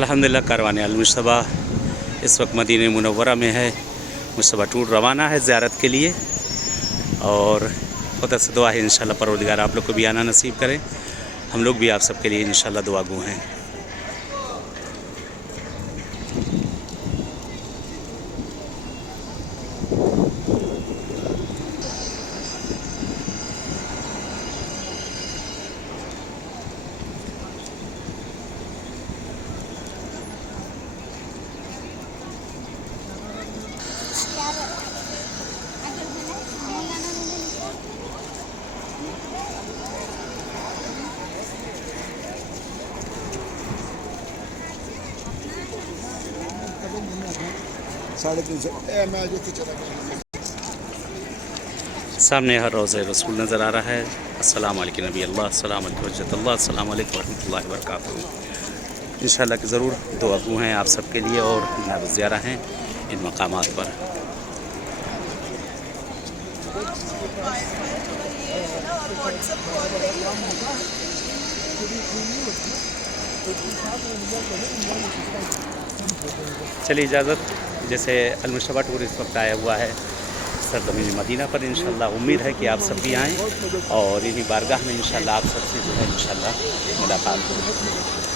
अल्हम्दुलिल्लाह कारवान अल-मुश्तबा इस वक्त मदीना मुनव्वरा में है। मुश्तबा टूर रवाना है ज़ियारत के लिए और खुदा से दुआ है इंशाल्लाह परवरदिगार आप लोग को भी आना नसीब करें। हम लोग भी आप सबके लिए इंशाल्लाह दुआ गो हैं। सामने हर रोज़े रसूल नज़र आ रहा है। अस्सलाम वालेकुम नबी अल्लाह, अस्सलाम वालेकुम हज़रत अल्लाह, अस्सलाम वालेकुम रहमतुल्लाहि व बरकातहू। इंशाल्लाह कि ज़रूर दुआ गो हैं आप सबके लिए और ज़ियारा हैं इन मकामात पर। चलिए इजाज़त। जैसे अल-मुश्तबा टूर इस वक्त आया हुआ है सरज़मीन मदीना पर, इंशाल्लाह उम्मीद है कि आप सब भी आएँ और इन्हीं बारगाह में इंशाल्लाह आप सबसे जो है इंशाल्लाह मुलाकात हो।